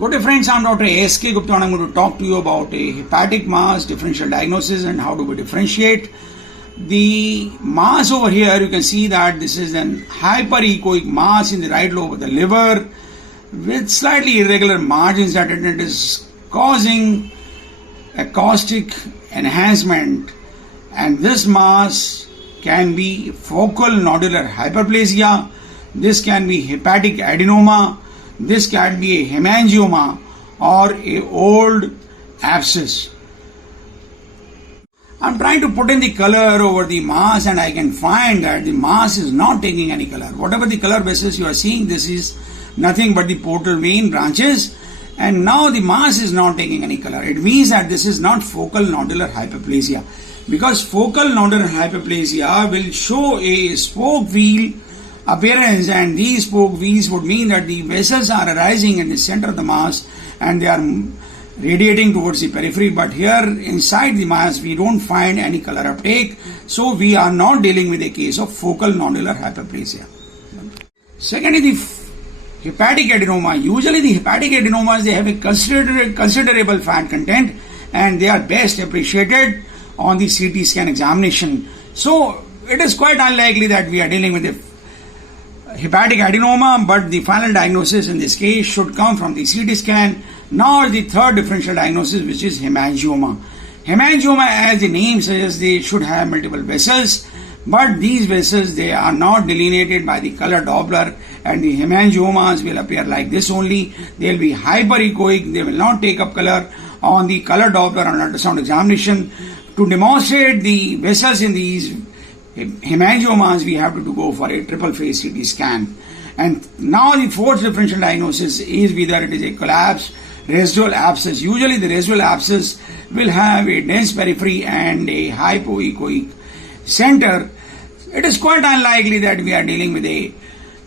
Good day friends, I'm Dr. A.S.K. Gupta and I'm going to talk to you about a hepatic mass differential diagnosis and how do we differentiate. The mass over here, you can see that this is an hyperechoic mass in the right lobe of the liver with slightly irregular margins that it is causing acoustic enhancement, and this mass can be focal nodular hyperplasia, this can be hepatic adenoma, this can be a hemangioma or a old abscess. I'm trying to put in the color over the mass and I can find that the mass is not taking any color. Whatever the color basis you are seeing, this is nothing but the portal vein branches, and now the mass is not taking any color. It means that this is not focal nodular hyperplasia, because focal nodular hyperplasia will show a spoke wheel appearance, and these spoke wheels would mean that the vessels are arising in the center of the mass and they are radiating towards the periphery, but here inside the mass we don't find any color uptake, so we are not dealing with a case of focal nodular hyperplasia. Secondly, the hepatic adenoma. Usually the hepatic adenomas, they have a considerable fat content and they are best appreciated on the CT scan examination. So it is quite unlikely that we are dealing with a hepatic adenoma, but the final diagnosis in this case should come from the CT scan. Now the third differential diagnosis, which is hemangioma. Hemangioma, as the name suggests, they should have multiple vessels, but these vessels, they are not delineated by the color Doppler, and the hemangiomas will appear like this only. They will be hyperechoic, they will not take up color on the color Doppler on ultrasound examination. To demonstrate the vessels in these hemangiomas, we have to go for a triple phase CT scan. And now the fourth differential diagnosis is whether it is a collapsed residual abscess. Usually the residual abscess will have a dense periphery and a hypoechoic center. It is quite unlikely that we are dealing with a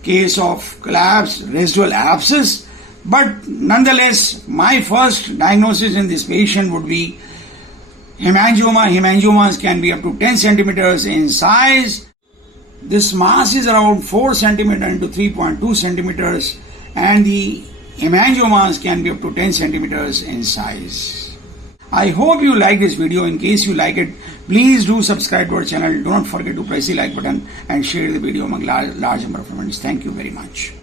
case of collapsed residual abscess, but nonetheless my first diagnosis in this patient would be hemangioma. Hemangiomas can be up to 10 centimeters in size. This mass is around 4 centimeters into 3.2 centimeters, and the hemangiomas can be up to 10 centimeters in size. I hope you like this video. In case you like it, please do subscribe to our channel. Do not forget to press the like button and share the video among large number of friends. Thank you very much.